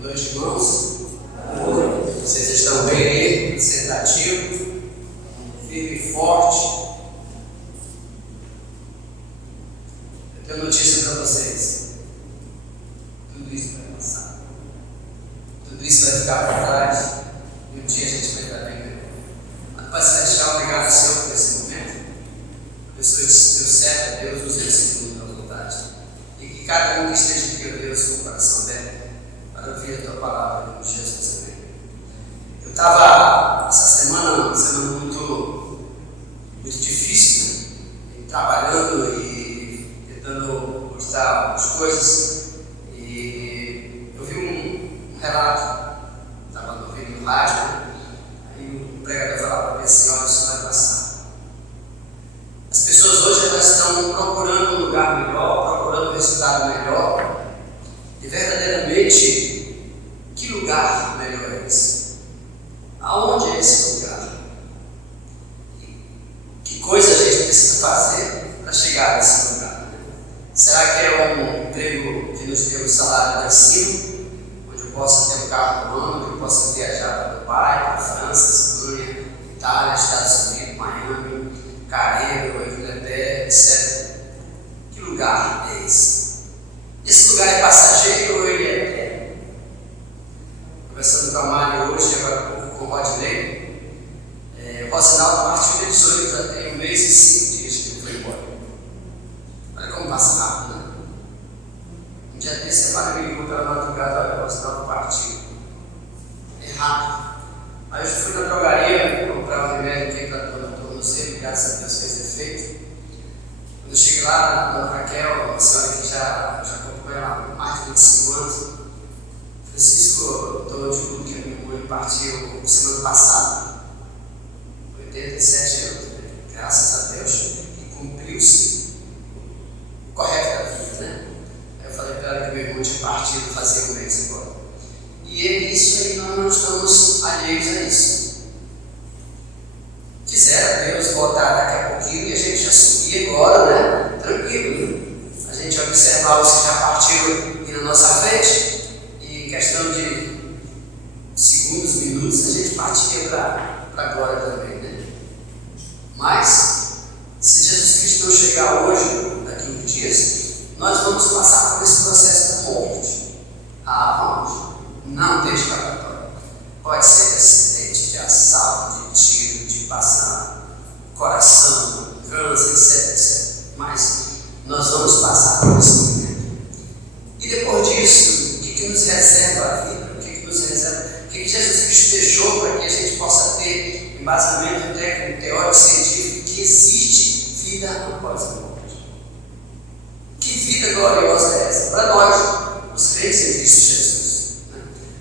noite, irmãos. Vocês estão bem sentativo, firme e forte. Eu tenho notícia para vocês. Tudo isso vai passar. Tudo isso vai ficar para trás. E um dia a gente vai estar bem melhor. Mas para se deixar, obrigado ao Senhor por esse momento. A pessoa que deu certo a Deus, nos deu segundo a vontade. E que cada um que esteja aqui, ó Deus, com o coração aberto, para ouvir a tua palavra, em Jesus, amém. Eu estava essa semana, uma semana muito difícil, né? Trabalhando e tentando mostrar as coisas. E eu vi um relato, estava ouvindo no rádio, né? Aí o pregador falava para mim assim: olha, isso vai passar. As pessoas hoje elas estão procurando um lugar melhor, procurando um resultado melhor. E verdadeiramente, que lugar melhor é esse? Aonde é esse lugar? Que coisa a gente precisa fazer para chegar nesse lugar? Será que é um emprego que nos dê um salário lá em cima, onde eu possa ter um carro do ano, onde eu possa viajar para Dubai, para França, Espanha, Itália, Estados Unidos, Miami, Caribe, Inglaterra, etc. Que lugar é esse? Esse lugar é passageiro ou ele é eterno? Conversando com a Mari hoje, agora com o Rodney, o Rosinaldo partiu dia 18, já tem 1 mês e 5 dias que ele foi embora. Olha como passa rápido, né? Um dia desse, a Mari me ligou pela madrugada: olha, o Rosinaldo partiu. É rápido. Aí eu fui na drogaria comprar um remédio que para dor no tornozelo, graças a Deus fez efeito. Quando eu cheguei lá, na Raquel, uma senhora que já acompanha ela há mais de 25 anos, Francisco, eu estou de luto que a minha mãe partiu semana passada, 87 anos, né? Graças a Deus, e cumpriu-se o correto da vida, né? Aí eu falei para ela que meu irmão tinha partido fazia 1 mês agora. E isso aí, nós não estamos alheios a isso. Quisera Deus voltar daqui a pouquinho e a gente já subir agora, né? Tranquilo, né? A gente observar os que já partiram aqui na nossa frente e em questão de segundos, minutos, a gente partia para a glória também, né? Mas, se Jesus Cristo não chegar hoje, daqui a uns dias, nós vamos passar por esse processo da morte. Vamos. Não tem escapatória. Pode ser de acidente, de assalto, de tiro, de passar coração, câncer, etc. Mas nós vamos passar por esse momento. E depois disso, o que nos reserva a vida? O que nos reserva? O que Jesus Cristo deixou para que a gente possa ter embasamento técnico, teórico, científico, que existe vida após a morte? Que vida gloriosa é essa? Para nós, os crentes em Cristo Jesus.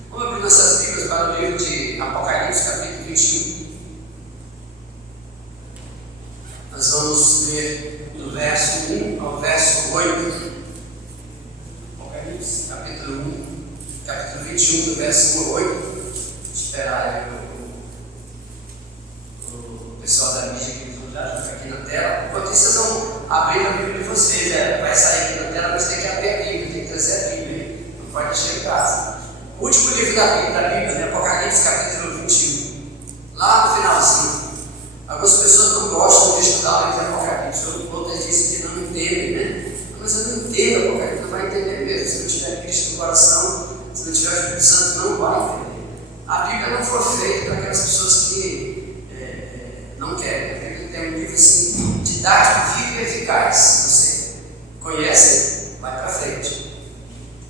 Vamos abrir nossas Bíblias para o livro de Apocalipse, capítulo 21. Nós vamos ler do verso 1 ao verso 8. Apocalipse, capítulo 21, do verso 1 ao 8. Esperar aí o pessoal da mídia que já fica aqui na tela. Enquanto isso, vocês vão abrir a Bíblia de vocês. Vai sair aqui na tela, mas tem que abrir a Bíblia, tem que trazer a Bíblia. Não pode deixar em casa. O último livro da Bíblia, né? Apocalipse, capítulo 21. Lá no finalzinho. Algumas pessoas não gostam de estudar o livro de Apocalipse. Outras dizem que não entendem, né? Mas eu não entendo Apocalipse, não vai entender mesmo. Se não tiver Cristo no coração, se não tiver o Espírito Santo, não vai entender. A Bíblia não foi feita para aquelas pessoas que não querem. A Bíblia tem um livro assim, didático, vivo e eficaz. Se você conhece, vai para frente.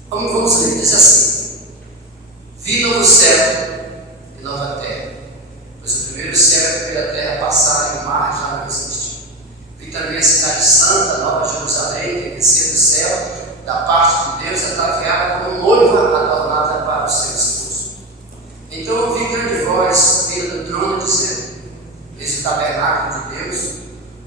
Vamos ler, diz assim: vi novo céu e nova terra, pois o primeiro céu e a primeira terra passaram e o mar já não existe. Vi também a cidade santa, Nova Jerusalém, que descia do céu, da parte de Deus, ataviada como noiva adornada para o seu esposo. Então ouvi grande voz vinda do trono dizendo: eis o tabernáculo de Deus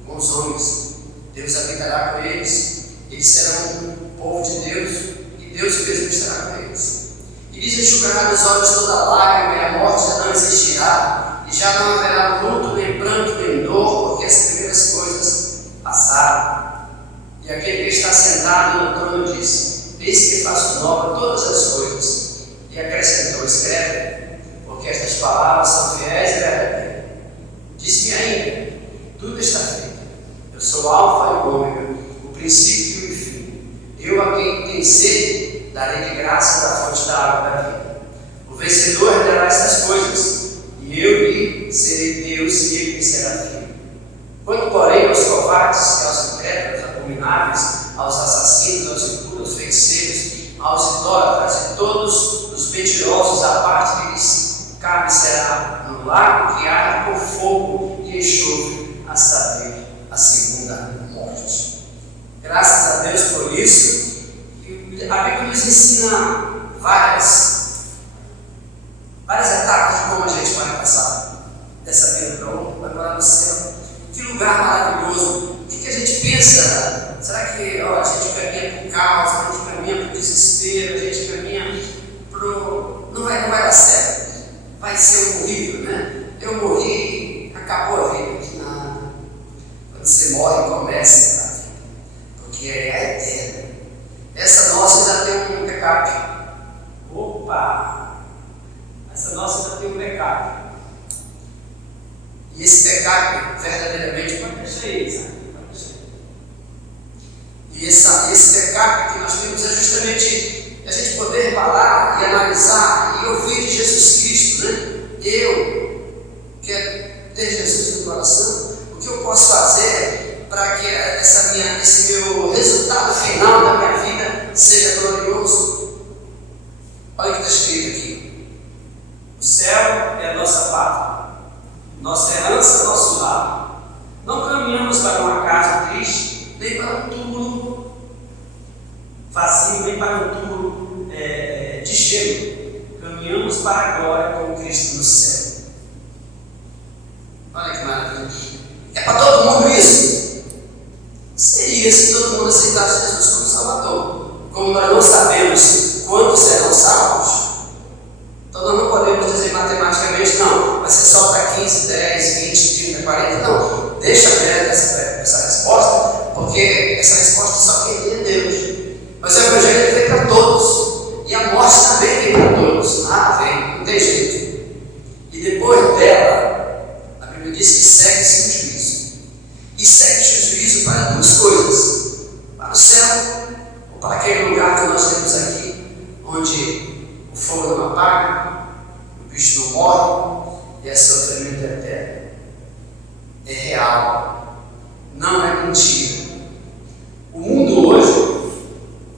com os homens. Deus habitará com eles serão o povo de Deus, e Deus mesmo estará com eles. E lhes enxugará dos olhos toda lágrima, e a morte já não existirá, e já não haverá luto, nem pranto, nem dor, porque as primeiras coisas passaram. E aquele que está sentado no trono disse: eis que faço nova todas as coisas. E acrescentará escreve, porque estas palavras são fiéis e verdadeiras. Disse-me ainda: tudo está feito. Eu sou o Alfa e o Ômega, o princípio e o fim. Eu a quem tem sede darei de graça da fonte da água da vida. O vencedor herdará estas coisas, e eu lhe serei Deus e ele me será filho. Quanto, porém, aos covardes e aos incrédulos, abomináveis, aos assassinos, aos impuros, aos feiticeiros, aos idólatras e todos os mentirosos, a parte que lhes cabe será no lago que arde com fogo e enxofre, a saber, a segunda morte. Graças a Deus por isso. A Bíblia nos ensina várias etapas de como a gente vai passar dessa vida para outra, vai morar no céu. Que lugar maravilhoso! O que a gente pensa? Será que a gente caminha para o caos, a gente caminha para o desespero, a gente caminha para o... Não vai dar certo. Vai ser horrível, né? Eu morri, acabou a vida. Que nada. Quando você morre, começa a vida. Porque é eterna. Essa nossa ainda tem um backup. Opa! Essa nossa ainda tem um backup. E esse backup, verdadeiramente, pode deixar aí, sabe? Pode deixar aí. E esse backup que nós temos é justamente a gente poder parar e analisar e ouvir de Jesus Cristo, né? Eu quero ter Jesus no coração. O que eu posso fazer para que esse meu resultado final da minha vida seja glorioso? Olha o que está escrito aqui. O céu é a nossa pátria, nossa herança, nosso lar. Não caminhamos para uma casa triste, nem para um túmulo vazio, nem para um túmulo de gelo. Caminhamos para a glória com Cristo no céu. Olha que maravilha. É para todo mundo isso? Seria se todo mundo aceitasse Jesus como Salvador. Como nós não sabemos quantos serão salvos, então nós não podemos dizer matematicamente, não, vai ser só para 15, 10, 20, 30, 40, não. Deixa aberta essa resposta, porque essa resposta só quem tem é Deus. Mas o Evangelho vem para todos, e a morte também vem para todos. Vem, não tem jeito. E depois dela, a Bíblia diz que segue-se o juízo. E segue-se o juízo para duas coisas: para o céu, ou para aquele lugar que nós temos aqui, onde o fogo não apaga, o bicho não morre e é sofrimento eterno. É real, não é mentira. O mundo hoje,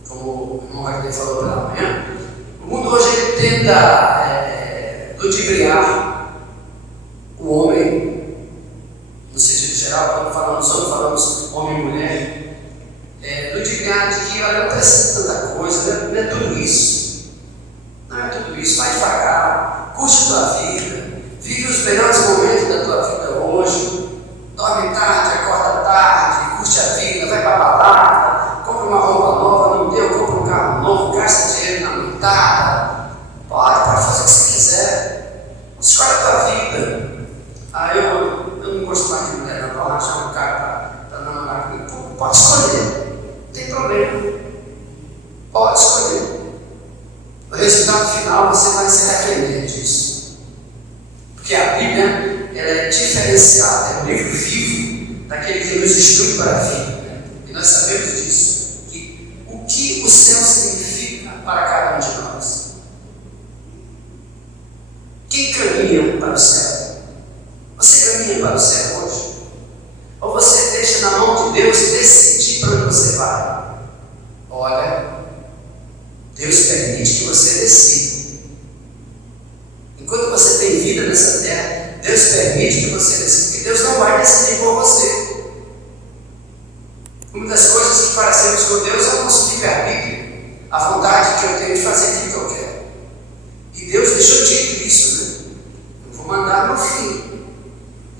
como o irmão Wagner falou pela manhã, o mundo hoje ele tenta ludibriar o homem, no sentido geral. Quando falamos homem, falamos homem e mulher. Ludibriar de que, olha, não precisa de tanta coisa, não é tudo isso. Não é tudo isso, vai devagar, curte a tua vida, vive os melhores momentos da tua vida hoje, dorme tarde, acorda tarde, curte a vida, vai para a balada, compra uma roupa nova, não deu, compra um carro novo, gasta dinheiro na noitada, pode fazer o que você quiser, escolhe a tua vida. Eu não gosto mais de mulher, não, vou arranjar um cara para namorar comigo. Pode escolher, não tem problema, pode escolher. O resultado final você vai se arrepender disso. Porque a Bíblia ela é diferenciada, é um livro vivo daquele que nos instrui para a vida. E nós sabemos disso. O que o céu significa para cada um de nós. Quem caminha para o céu? Você caminha para o céu hoje? Ou você deixa na mão de Deus decidir para onde você vai? Olha, Deus permite que você decida. Enquanto você tem vida nessa terra, Deus permite que você decida, porque Deus não vai decidir por você. Uma das coisas que parecemos com Deus é o nosso livre-arbítrio, a vontade que eu tenho de fazer aquilo que eu quero. E Deus deixou dito isso, né? Eu vou mandar meu filho.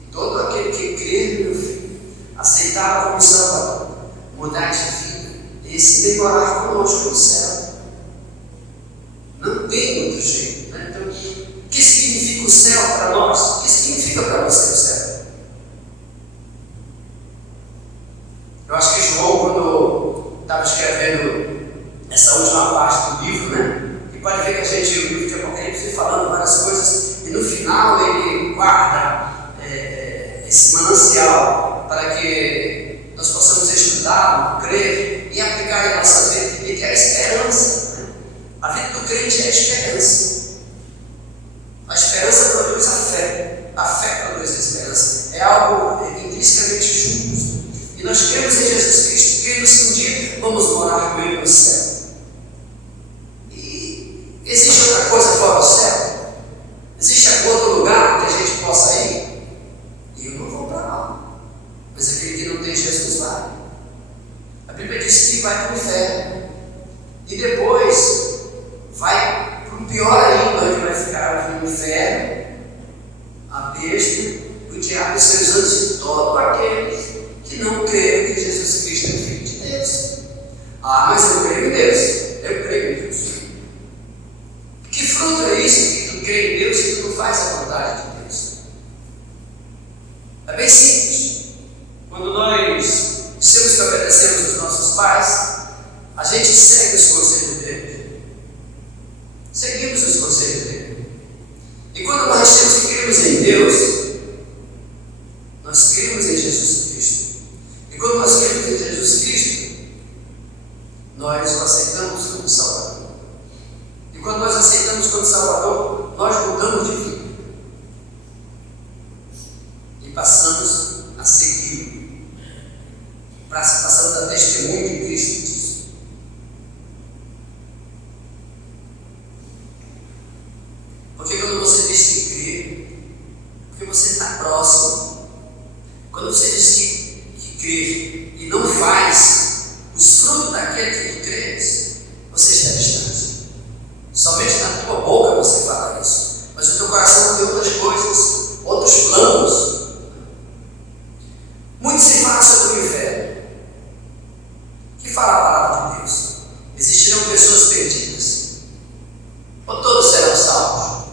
E todo aquele que crer no meu filho, aceitá-lo como Salvador, mudar de vida, esse vem morar conosco no céu. Não tem outro jeito, né? Então, o que significa o céu para nós? O que significa para você o céu? Eu acho que João, quando estava escrevendo essa última parte do livro, né? E pode ver que o livro livro de Apocalipse falando várias coisas, e no final ele guarda esse manancial para que nós possamos estudar, crer e aplicar em nossa vida, e que é a esperança. Né? A vida do crente é a esperança. A esperança produz a fé produz a esperança. É algo intrinsecamente juntos. E nós cremos em Jesus Cristo, cremos que um dia vamos morar com Ele no céu. E existe outra coisa fora do céu? Existe algum outro lugar que a gente possa ir? E eu não vou para lá. Mas aquele que não tem Jesus vai. A Bíblia diz que vai para o inferno. E depois vai para o pior ainda, onde vai ficar no inferno, a besta, o diabo e seus anjos e todo aqueles que não creem que Jesus Cristo é Filho de Deus. Ah, mas eu creio em Deus. Eu creio em Deus. Que fruto é isso que tu crê em Deus e tu não faz a vontade de Deus? É bem simples. Quando nós dissemos que obedecemos os nossos pais, a gente segue os conselhos deles. Seguimos os conselhos dele. E quando nós temos que cremos em Deus, nós cremos em Jesus Cristo. E quando nós cremos em Jesus Cristo, nós o aceitamos como Salvador. E quando nós aceitamos como Salvador, nós mudamos de vida. E passamos a seguir. Passamos a testemunho de Cristo disso. Porque quando você diz que crê, porque você está próximo. Quando você diz que crê e não faz os frutos daquele que tu crês, você está distante. Somente na tua boca você fala isso, mas o teu coração tem outras coisas, outros planos. Muito se fala sobre o inferno. O que fala a palavra de Deus? Existirão pessoas perdidas, ou todos serão salvos.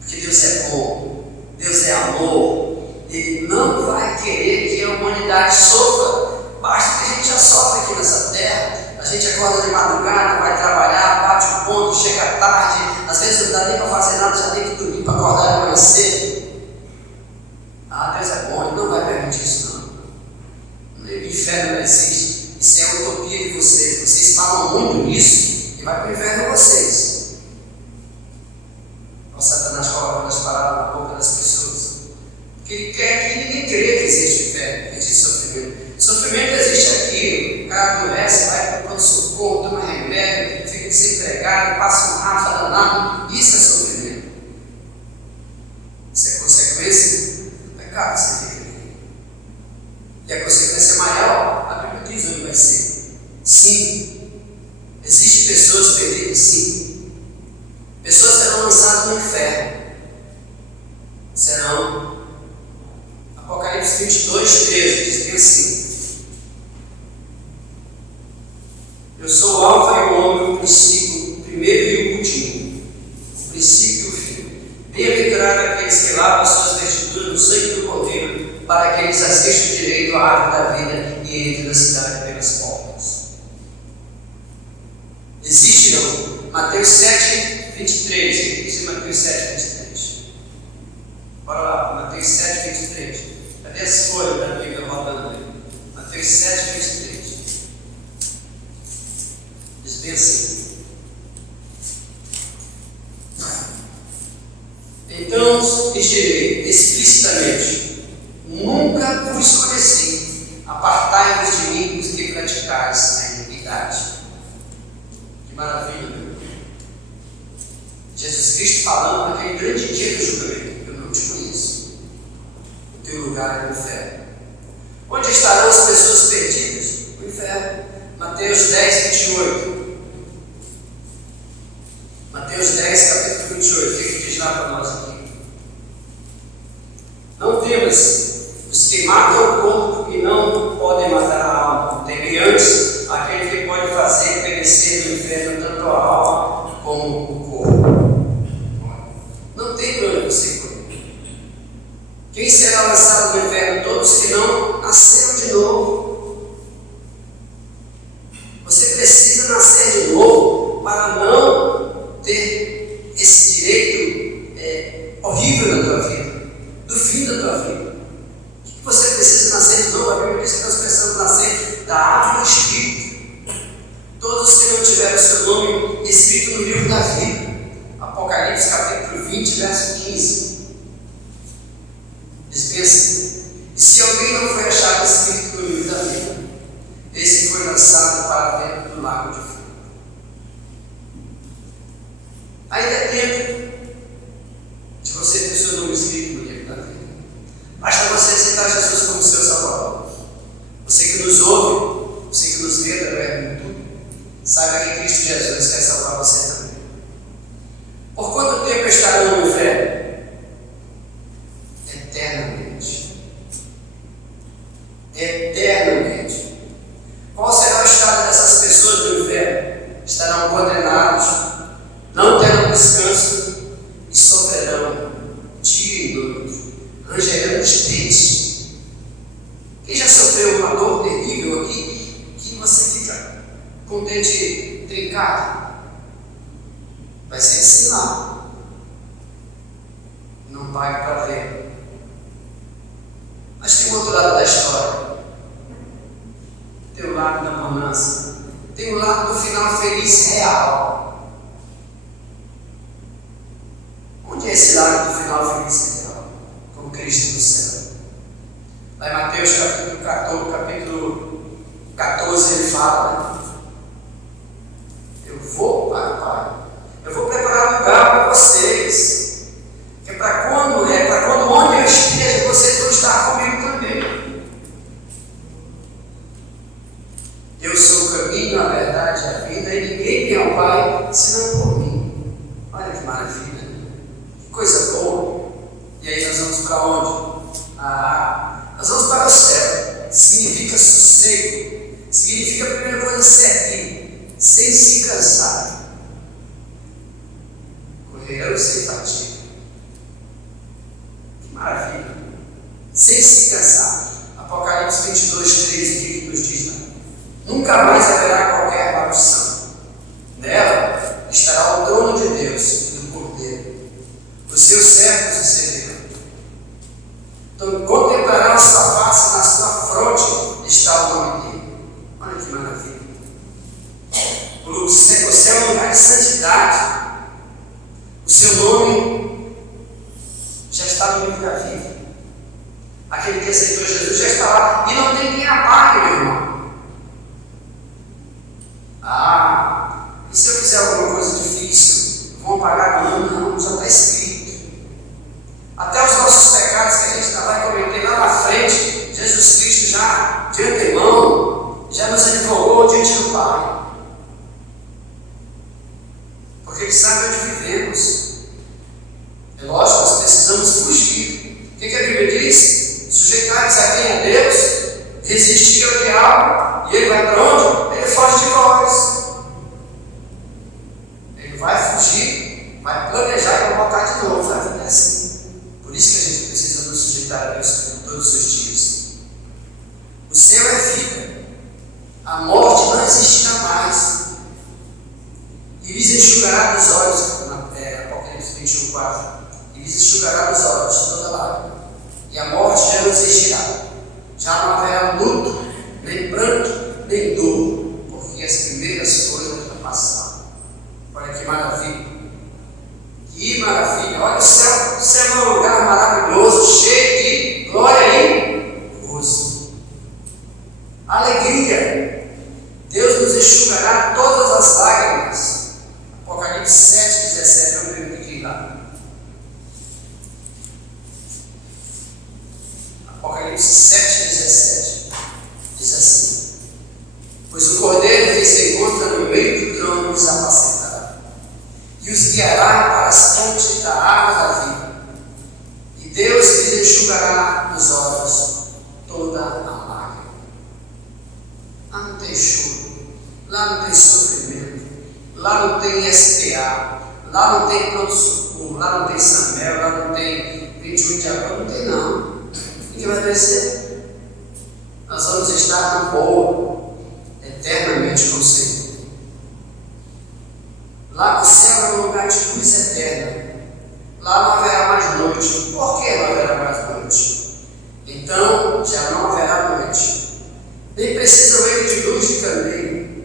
Porque Deus é bom, Deus é amor, Ele não vai querer que a humanidade sofra. Basta que a gente já sofre aqui nessa terra. A gente acorda de madrugada, vai trabalhar, bate o ponto, chega tarde, às vezes não dá nem para fazer nada, já tem que dormir para acordar de manhã cedo. Ah, Deus é bom, Ele não vai permitir isso não. O inferno não existe, isso é a utopia de vocês. Vocês falam muito nisso e vai para o inferno vocês. Satanás coloca as palavras na boca das pessoas, porque ele quer que ninguém creia que existe inferno, que existe sofrimento. Sofrimento existe aqui. O cara adoece, vai para o pronto-socorro, toma remédio, fica desempregado, passa um rafa danado. Isso é sofrimento. Isso é consequência do pecado que você tem que. E a consequência maior, a Bíblia diz onde vai ser. Sim, existem pessoas perdidas, sim. Pessoas serão lançadas no inferno. Serão. Apocalipse 22, 13 diz bem assim: eu sou o Alfa e o Ômega, o princípio, o primeiro e o último, o princípio e o fim. Bem-aventurado aqueles que lavam suas vestiduras no sangue do Cordeiro, para que eles assistam direito à árvore da vida e entrem na cidade pelas portas. Existe não? Mateus 7, 23, o que diz Mateus 7, 23? Bora lá, Mateus 7, 23. Cadê as folhas da Bíblia rodando aí? Mateus 7, 23. Diz bem assim: então lhes direi explicitamente: nunca vos conheci, apartai-vos de mim os que praticais a iniquidade. Que maravilha, né? Jesus Cristo falando naquele grande dia do julgamento: eu não te conheço, o teu lugar é no inferno. Onde estarão as pessoas perdidas? No inferno. Mateus 10, 28. Mateus 10, capítulo 28. O que diz lá para nós aqui? Não temas os que matam o corpo e não podem matar a alma. Temem antes aquele que pode fazer perecer no inferno tanto a alma como o corpo. Não tem para onde você correr. Quem será lançado no inferno? Todos que não nasceram de novo. Você precisa nascer de novo para não ter esse Apocalipse capítulo 20, verso 15. Diz assim: e se alguém não foi achado escrito no livro da vida, esse foi lançado para dentro do lago de fogo. Ainda é tempo de você ter seu nome escrito no livro da vida. Basta você aceitar Jesus como seu Salvador. Você que nos ouve, você que nos vê através do YouTube, saiba que Cristo Jesus quer salvar você também. Por quanto tempo estarão no inferno? Eternamente. Eternamente. Qual será o estado dessas pessoas no inferno? Estarão condenados, não terão descanso e sofrerão dia e noite, rangerão os dentes. Quem já sofreu uma dor terrível aqui, que você fica com o dente trincado? Vai ser sinal. Não pague para ver. Mas tem o outro lado da história. Tem o lado da bonança. Tem o lado do final feliz real. Onde é esse lado do final feliz real? Com Cristo no céu. Lá em Mateus capítulo 14 ele fala: eu vou para o Pai. Eu vou preparar um lugar para vocês. Que é para quando onde eu esteja, vocês vão estar comigo também. Eu sou o caminho, a verdade e a vida, e ninguém vem ao Pai senão por mim. Olha que maravilha, que coisa boa. E aí nós vamos para onde? Nós vamos para o céu. Significa sossego. Significa a primeira coisa servir, sem se cansar. Correram sem fatiga. Que maravilha. Sem se cansar. Apocalipse 22, 13, o que nos diz lá? Nunca mais haverá qualquer maldição. Nela estará o trono de Deus e do Cordeiro. Os seus servos o servirão. Então contemplarão sua face, na sua fronte está o nome dele. Olha que maravilha. O céu é um lugar de santidade. O seu nome já está no livro da vida. Aquele que aceitou Jesus já está lá. E não tem quem apague, meu irmão. E se eu fizer alguma coisa difícil, vão apagar? Não, já está escrito. Até os nossos pecados que a gente ainda vai cometer lá na frente, Jesus Cristo já, de antemão, já nos advogou diante do Pai. Porque Ele sabe onde vivemos. É lógico, nós precisamos fugir. O que a Bíblia diz? Sujeitar-vos a quem? A Deus, resistir ao diabo, e ele vai para onde? Ele foge de vós. Ele vai fugir, vai planejar e vai voltar de novo. A vida é assim. Por isso que a gente precisa nos sujeitar a Deus todos os dias. O céu é vida. A morte não existirá mais. E lhes enxugará dos olhos, Apocalipse 21, 4. E lhes enxugará dos olhos toda lágrima. E a morte já não existirá. Já não haverá luto, nem pranto, nem dor, porque as primeiras coisas já passaram. Olha que maravilha. Que maravilha. Olha o céu. O céu é um lugar maravilhoso, cheio de glória e gozo. Alegria. Deus nos enxugará todas as lágrimas. Apocalipse 7, 17, vamos ver o que diz lá. Apocalipse 7, 17. Diz assim: pois o Cordeiro que se encontra no meio do trono os apacentará, e os guiará para as fontes da água da vida, e Deus lhes enxugará nos olhos toda a lágrima. Lá não tem choro, lá não tem sofrimento, lá não tem SPA, lá não tem pronto-socorro, lá não tem Samel, lá não tem 21 de agosto, não tem não. O que vai acontecer? Nós vamos estar no boa, eternamente com o Senhor. Lá no céu é um lugar de luz eterna. Lá não haverá mais noite. Por que não haverá mais noite? Então já não haverá noite. Nem precisam eles de luz de candeeiro,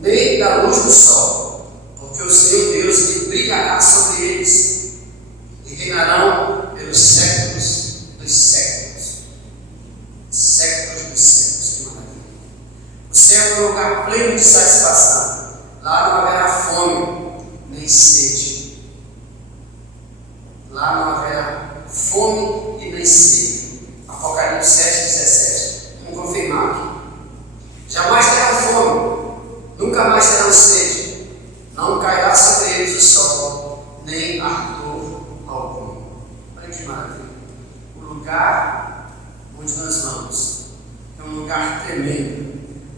nem da luz do sol, porque o Senhor Deus lhe brilhará sobre deles e reinarão pelos séculos dos séculos. Séculos dos séculos, que maravilha. O céu é um lugar pleno de satisfação. Lá não haverá fome nem sede. Lá não haverá fome e nem sede. Apocalipse 7:17. Vamos confirmar aqui. Jamais terão fome, nunca mais terão sede. Não cairá sobre eles o sol, nem ardor algum. Olha que maravilha. O lugar onde nós vamos é um lugar tremendo.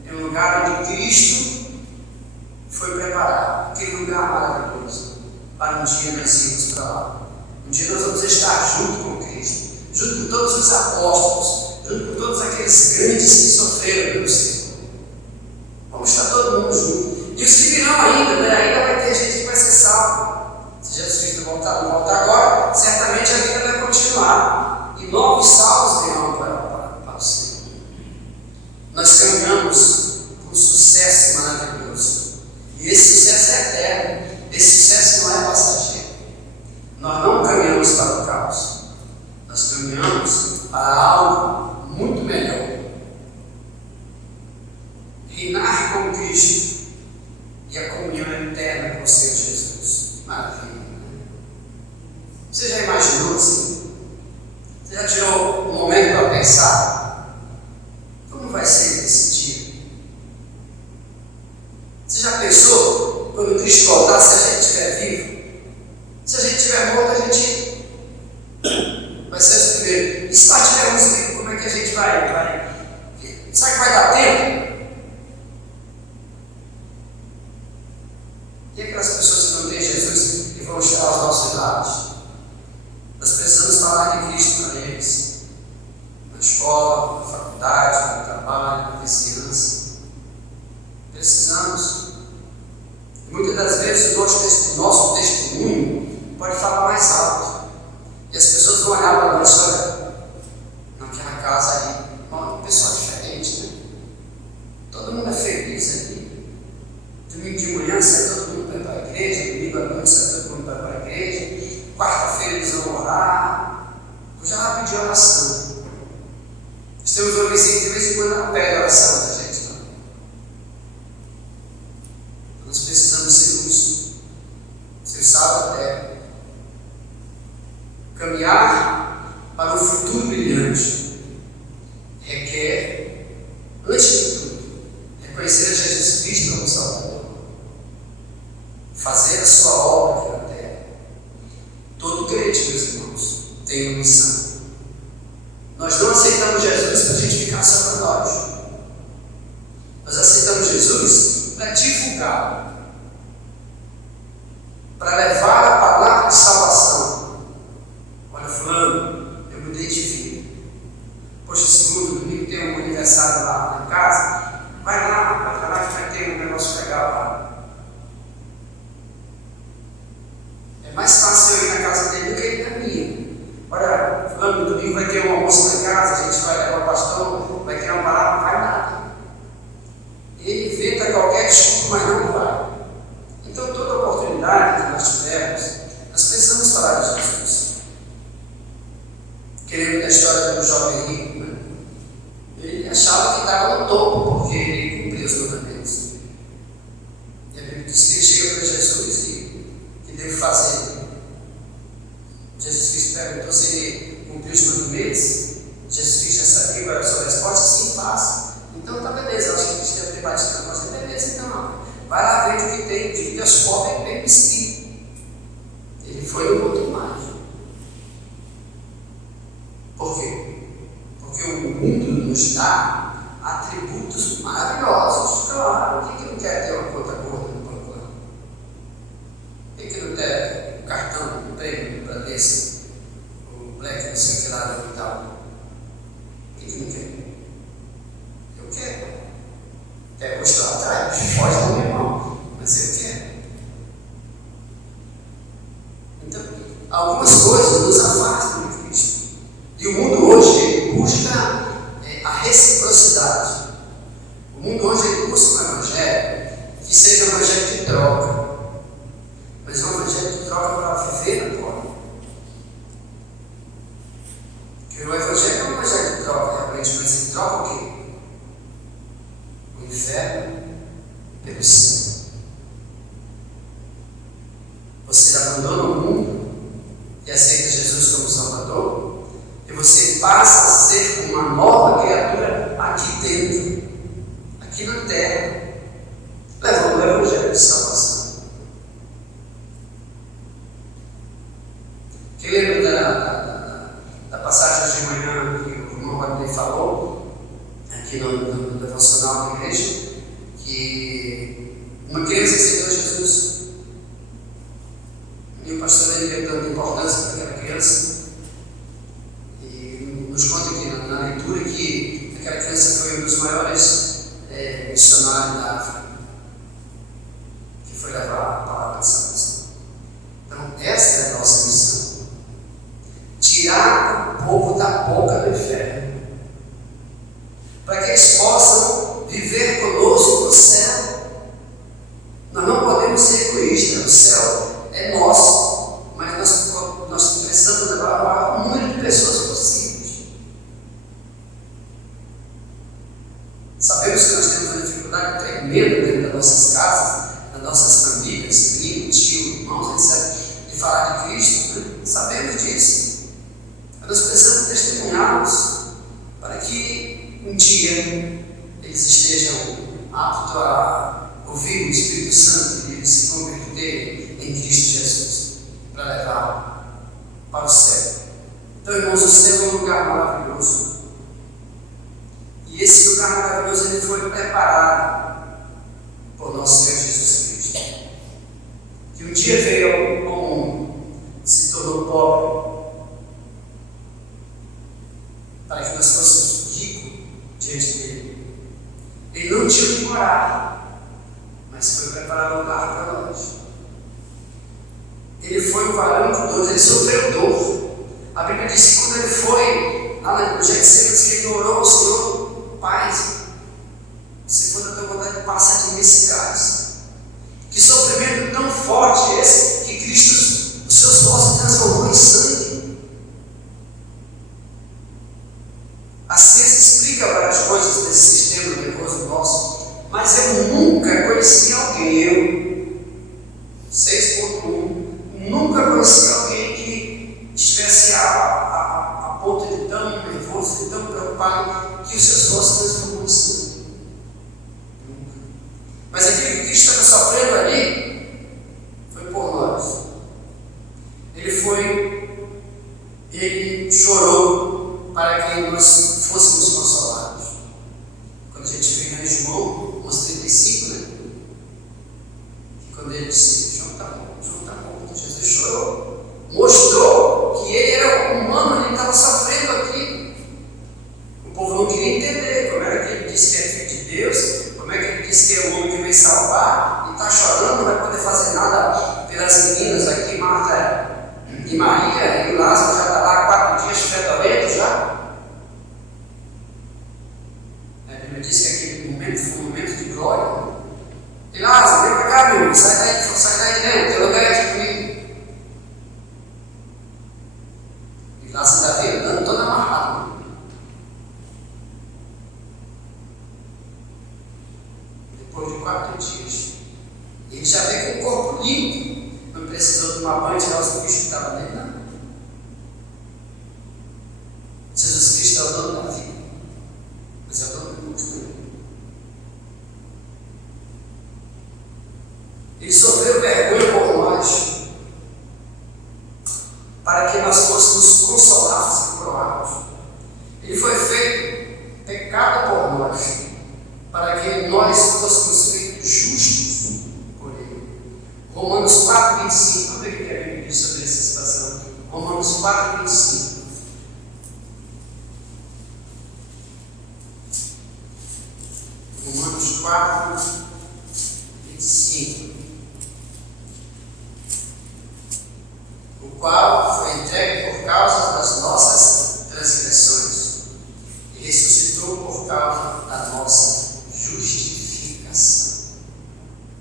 É um lugar onde Cristo foi preparado. Aquele lugar maravilhoso. Para um dia nós irmos para lá. Um dia nós vamos estar junto com Cristo, junto com todos os apóstolos, junto com todos aqueles grandes que sofreram pelo Senhor. Vamos estar todo mundo junto. E os que virão ainda, né? Ainda vai ter gente que vai ser salvo. Se Jesus Cristo não voltar agora, certamente a vida vai continuar. E novos salvos virão para o Senhor. Nós caminhamos com um sucesso maravilhoso. E esse sucesso é eterno. Esse sucesso não é passageiro. Nós não caminhamos para o caos. Nós caminhamos para algo muito melhor. Reinar com Cristo e a comunhão eterna com o Senhor Jesus. Maravilha. Você já imaginou assim? Você já tirou um momento para pensar? Como vai ser esse dia? Você já pensou quando Cristo voltar, se a gente estiver vivo? Se a gente estiver morto, a gente vai ser os primeiros. E se nós estivermos vivos, como é que a gente vai? Será que vai dar tempo? E aquelas pessoas que não têm Jesus e vão chegar aos nossos lados? Nós precisamos falar de Cristo para eles. Na escola, na faculdade, no trabalho, na vizinhança. Precisamos. E muitas das vezes o nosso testemunho pode falar mais alto. E as pessoas vão olhar para nós e olha, naquela casa ali, uma pessoa diferente, né? Todo mundo é feliz ali. Domingo de manhã sai todo mundo para a igreja, domingo à noite sai todo mundo para a igreja, quarta-feira eles vão orar. Eu já lá pedi oração. Nós temos uma vizinha que de vez em quando ela pede oração da gente. Não? Nós precisamos ser luz, ser sal da terra, caminhar para um futuro brilhante. Requer, antes de tudo, reconhecer a Jesus Cristo como Salvador. Fazer a sua obra aqui na terra. Todo crente, meus irmãos, tem uma missão. Nós não aceitamos Jesus para a gente ficar só para nós. Nós aceitamos Jesus para divulgá-lo, para levar a palavra de salvação. Olha, fulano, eu mudei de vida. Poxa, segundo domingo tem um aniversário lá na casa. Vai lá que vai ter um negócio legal lá. É mais fácil eu ir na casa dele do que ir na minha. Olha, fulano, no domingo vai ter um almoço lá em casa, a gente vai levar o pastor, vai ter uma palavra, não vai nada. Ele inventa qualquer desculpa, mas não vai. Então, toda oportunidade que nós tivermos, nós precisamos falar de Jesus. Querendo da história do jovem rico, né? Ele achava que estava no topo, porque ele cumpria os mandamentos. E a Bíblia diz que ele chega para Jesus e que deve fazer. Jesus Cristo perguntou se ele cumpriu os mandamentos. Jesus Cristo já sabia qual era a sua resposta, sim, faço. Então tá beleza, eu acho que Cristo deve ter batido na coisa, beleza, então vai lá ver o que tem, divide as pobres e vem me seguir. Ele foi um pouquinho mais. Por quê? Porque o mundo nos dá atributos maravilhosos. Claro, quem que não quer ter uma conta gorda no banco? Quem que não quer um cartão, um prêmio para desse, o Black, não sei o que lá e tal? Quem que não quer? Eu quero. Até hoje estou atrás, foge do meu irmão, mas eu quero. Então, algumas coisas nos afastam de Cristo. E o mundo hoje ele busca a reciprocidade. O mundo hoje ele busca um evangelho que seja um evangelho de troca. Mas um evangelho de troca para viver e aceita Jesus como Salvador, e você passa a ser uma nova criatura aqui dentro, aqui na terra, levando o Evangelho de salvação. Quem lembra da passagem de manhã que o irmão Wagner falou, aqui no devocional da igreja, que uma criança aceitou Jesus, e o pastor ele deu tanta importância para aquela criança, e nos conta aqui na leitura que aquela criança foi um dos maiores missionários da África, que foi levar a palavra de salvação. Então, essa é a nossa missão. Tirar o povo da boca do inferno, para que eles possam viver conosco no céu. Nós não podemos ser egoístas, o céu é nosso, mas nós precisamos levar o maior número de pessoas possíveis. Sabemos que nós temos uma dificuldade tremenda dentro das nossas casas, das nossas famílias, primos, tios, irmãos, etc., de falar de Cristo, né? Sabemos disso. Nós precisamos testemunhá-los para que um dia eles estejam aptos a ouvir o Espírito Santo e eles se converterem em Cristo Jesus para levar para o céu. Então, irmãos, o céu é um lugar maravilhoso. E esse lugar maravilhoso ele foi preparado por nosso Senhor Jesus Cristo, que um dia veio ao mundo, se tornou pobre, para que nós fôssemos ricos diante dele. Ele não tinha onde morar, mas foi preparar um lugar para nós. Ele foi o varão de dores, ele sofreu dor. A Bíblia diz que quando ele foi lá no Getsemane, ele orou ao Senhor: Pai, se for da tua vontade, passa de mim esse cálice. Que sofrimento tão forte esse, que Cristo, os seus ossos transformou em sangue. A ciência explica várias coisas desse sistema nervoso nosso, mas eu nunca conheci alguém, 6.1, nunca conheci alguém que estivesse a ponto de tão nervoso, de tão preocupado, que os seus ossos transformam em sangue. Nunca. Mas aquilo que Cristo estava sofrendo ali foi por nós. Ele chorou para que nós fôssemos consolados. Quando a gente vê em João 35, né? Que quando ele disse: João está bom, Jesus chorou, mostrou que ele era humano, ele estava sofrendo aqui. O povo não queria entender como era que ele disse que é filho de Deus, como é que ele disse que é o homem que veio salvar, e está chorando, não vai poder fazer nada pelas meninas aqui, Marta e Maria, e o Lázaro já está lá há 4 dias fedorento já. A Bíblia diz que aquele momento foi um momento de glória. E Lázaro, vem para cá, meu irmão, sai daí dentro, teu lugar é aqui comigo. E Lázaro está veio andando todo amarrado. Depois de 4 dias, ele já veio com o corpo limpo. Não precisou tomar banho, tirar os bichos que estavam dentro, não. Jesus Cristo é o dono da vida, mas é o dono do mundo também. Ele sofreu vergonha por nós, para que nós fôssemos consolados e coroados. Ele foi feito pecado por nós, para que nós fôssemos feitos justos por ele. Romanos 4,25, vamos ver o que a Bíblia diz sobre essa situação. Romanos 4,25. Romanos 4,25. O qual foi entregue por causa das nossas transgressões e ressuscitou por causa da nossa justificação.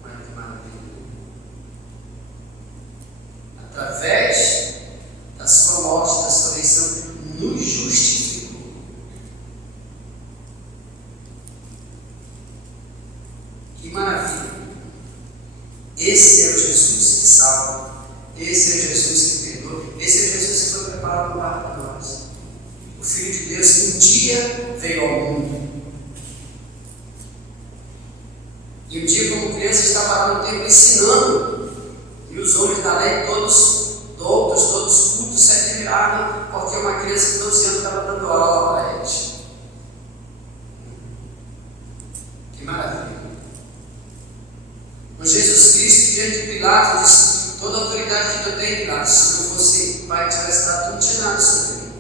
Olha que maravilha! Através da sua morte, da sua ressurreição, nos justificou. Que maravilha! Esse é o Jesus que salva, esse é o Jesus que perdoa, Esse é Jesus que foi preparado um lugar para nós. O Filho de Deus que um dia veio ao mundo. E um dia, como criança, estava lá no templo ensinando. E os homens da lei, todos doutos, todos cultos, se admiravam, porque uma criança de 12 anos estava dando aula para eles. Que maravilha! O Jesus Cristo, diante de Pilatos, disse: toda a autoridade que eu tenho, Pilatos, se não fosse o Pai que tivesse dado, tu não tinha nada sobre mim.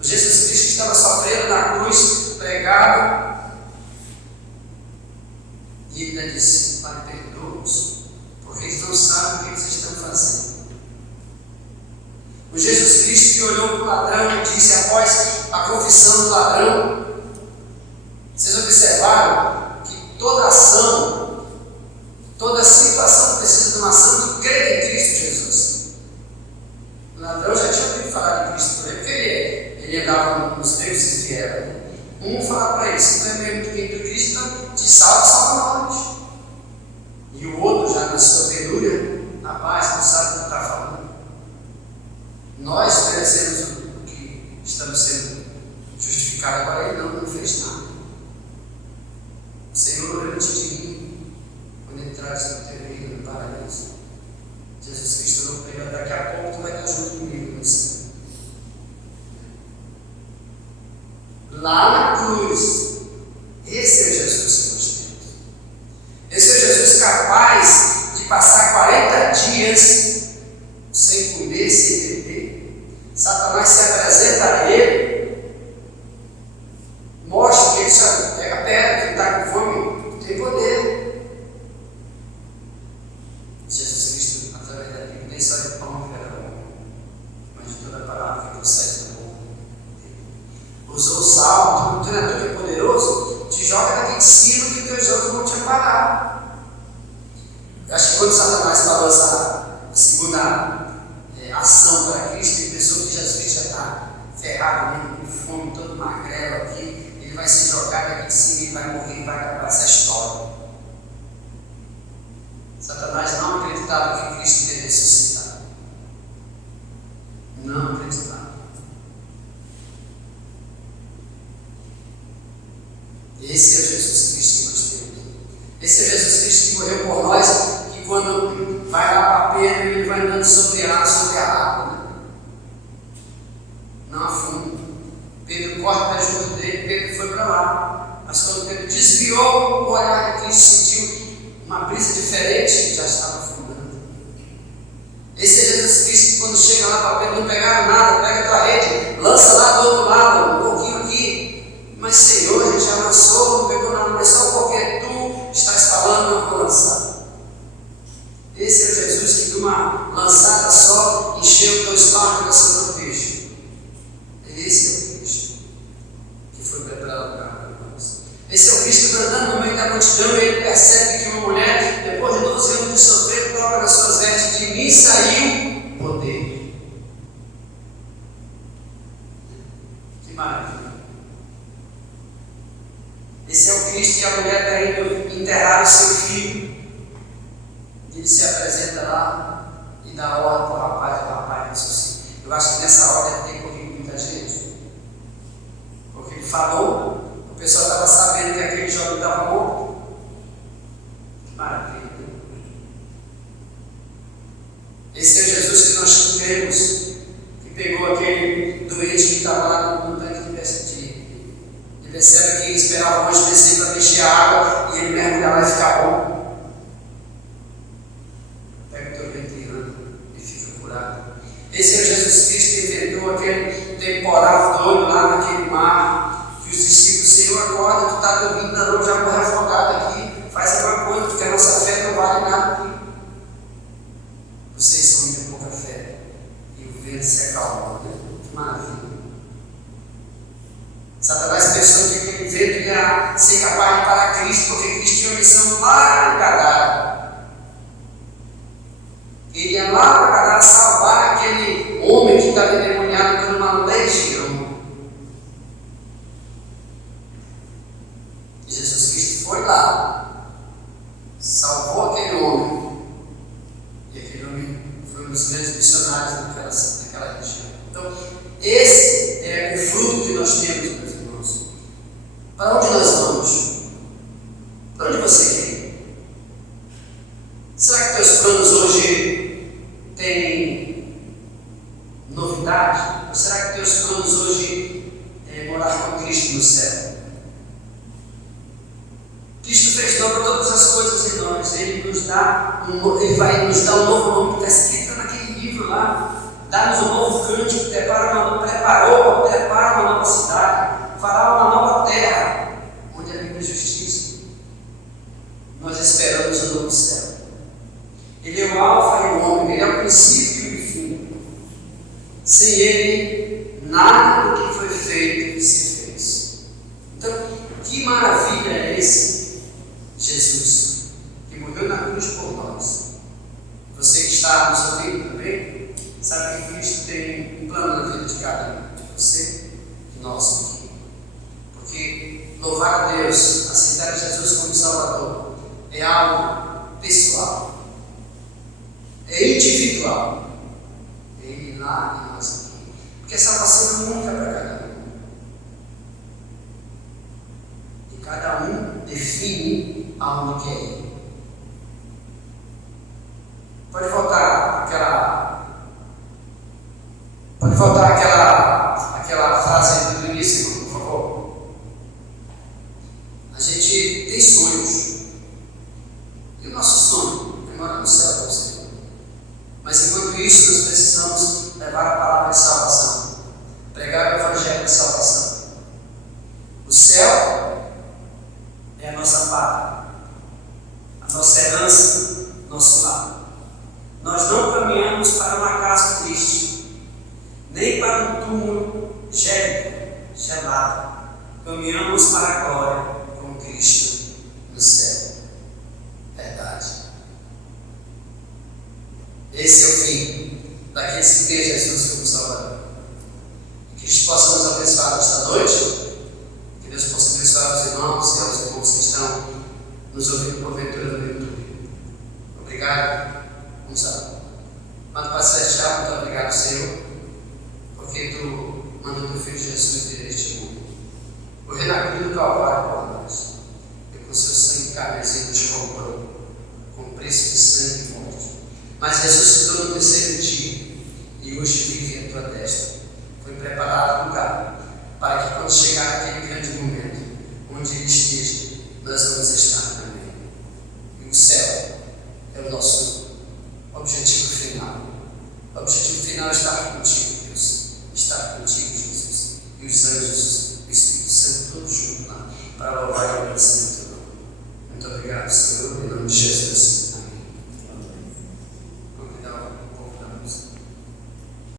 O Jesus Cristo que estava sofrendo na cruz, pregado, e ele ainda disse: Pai, perdoa-os, porque eles não sabem o que eles estão fazendo. O Jesus Cristo que olhou para o ladrão e disse, após a confissão do ladrão, vocês observaram que toda ação, toda situação precisa de uma ação de crer em Cristo Jesus. O ladrão já tinha ouvido falar de Cristo por ele, porque ele andava nos deuses fieles. Um falava para ele: se não é mesmo que tu Cristo, te salva nós. E o outro, já na sua penúria, rapaz, não sabe o que está falando. Nós merecemos o que estamos sendo justificados, agora ele não fez nada. O Senhor olhou de mim quando ele traz o teu reino no paraíso. Jesus Cristo não pregou: daqui a pouco tu vai estar junto comigo no céu. Lá na cruz, esse é o Jesus que nós temos. Esse é o Jesus capaz de passar 40 dias sem comer, sem beber. Satanás se apresenta a ele, mostra que ele só pega pedra, que está com fome, tem poder. Jesus Cristo, através da Bíblia, nem só de pão que era bom, mas de toda a palavra que procede do bom. Usou o salmo: tu é poderoso, te joga daqui de cima que teus olhos vão te amparar. Eu acho que quando Satanás falou essa segunda ação para Cristo, ele pensou que Jesus Cristo já está ferrado mesmo, com fome, todo magrelo aqui, ele vai se jogar daqui de cima, ele vai morrer, vai acabar essa história. Satanás não acreditava que Cristo ia ressuscitar. Não acreditava. Esse é o Jesus Cristo que nós temos. Esse é o Jesus Cristo que morreu por nós, que quando vai lá para Pedro, ele vai andando sobre a água, né? Não afunda. Pedro corre para junto dele, Pedro foi para lá. Mas quando Pedro desviou o olhar de Cristo, sentiu uma brisa diferente, que já estava afundando. Esse é Jesus Cristo que quando chega lá para Pedro, não pegaram nada, pega a tua rede, lança lá do outro lado, um pouquinho aqui. Mas Senhor, a gente já lançou, não pegou nada, mas só porque tu estás falando, eu vou lançar. Esse é o Jesus que de uma lançada só encheu 2 barcos da sua peixe. Esse é o Cristo que foi preparado para nós. Esse é o Cristo andando no meio da multidão e ele percebe que uma mulher, depois de 12 anos de sofrer, toca nas suas vestes: de mim saiu poder. Que maravilha! Esse é o Cristo que a mulher está indo enterrar o seu filho. Ele se apresenta lá e dá ordem para o rapaz ressuscita. Eu acho que nessa hora deve ter corrido muita gente. Porque ele falou, o pessoal estava sabendo que aquele jovem estava morto. Que maravilha! Esse é o Jesus que nós temos, que pegou aquele doente que estava lá no tanque de pesquisa. Ele percebe que esperava o anjo descer para mexer a água e ele mergulhar lá e ficar bom. Pega o teu ventriano e fica curado. Esse é o Jesus Cristo que inventou aquele temporal doido lá naquele mar, que os discípulos: Senhor, acorda, tu está dormindo, não, já morre afogado aqui, faz alguma coisa, porque a nossa fé não vale nada aqui. Vocês são de pouca fé. E o vento se acalmou, né? Que maravilha! Satanás pensou que aquele vento ia ser capaz de parar Cristo, porque Cristo tinha uma missão lá em Gadara. Ele ia lá para Gadara salvar aquele homem que estava endemoniado por uma legião. E Jesus Cristo foi lá, salvou aquele homem, e aquele Foi um dos grandes missionários daquela região. Então, esse é o fruto que nós temos, meus irmãos. Para onde nós vamos? Para onde você quer ir? Será que teus planos hoje têm novidade? Ou será que teus planos hoje é morar com Cristo no céu? Cristo fez nova todas as coisas em nós. Ele vai nos dar um novo nome que está escrito naquele livro lá. Dá-nos um novo cântico, prepara uma nova cidade, fará uma nova terra, onde habita justiça. Nós esperamos o novo céu. Ele é o alfa e o ômega, ele é o princípio e o fim. Sem ele, nada do que foi feito se fez. Então, que maravilha é esse Jesus, que morreu na cruz por nós. Você que está nos ouvindo também, sabe que Cristo tem um plano na vida de cada um, de você, de nós aqui. Porque louvar a Deus, aceitar Jesus como Salvador, é algo pessoal, é individual. É Ele lá e nós aqui. Porque a salvação é única para cada um. E cada um define aonde quer ir. Pode faltar aquela frase do início, por favor. A gente tem sonhos. E o nosso sonho é morar no céu com o Senhor. Mas enquanto isso, nós precisamos levar a palavra de salvação, pregar o evangelho de salvação. O céu é a nossa pátria, a nossa herança, nosso lar. Nós não caminhamos para uma casa triste, nem para um túmulo gelado. Caminhamos para a glória com Cristo no céu. Verdade. Esse é o fim daqueles que têm Jesus como Salvador. Que Cristo possa nos abençoar nesta noite. Que Deus possa abençoar os irmãos e aos irmãos que estão nos ouvindo porventura no YouTube. Obrigado. Vamos lá. Mano Pai Celestial, muito obrigado, Senhor, porque Tu mandou Teu Filho Jesus vir a este mundo. Morrer na cruz do Calvário por nós. E com seu sangue carmesim nos comprou, com preço de sangue e morte. Mas ressuscitou no terceiro dia e hoje vive à Tua destra. Foi preparado lugar para que quando chegar aquele grande momento, onde Ele esteja, nós vamos estar também. E o céu é o nosso objetivo final. O objetivo final é estar contigo, Deus. Estar contigo, Jesus. E os anjos, o Espírito Santo, todos juntos lá, para louvar e agradecer o Teu nome. Muito obrigado, Senhor, em nome de Jesus.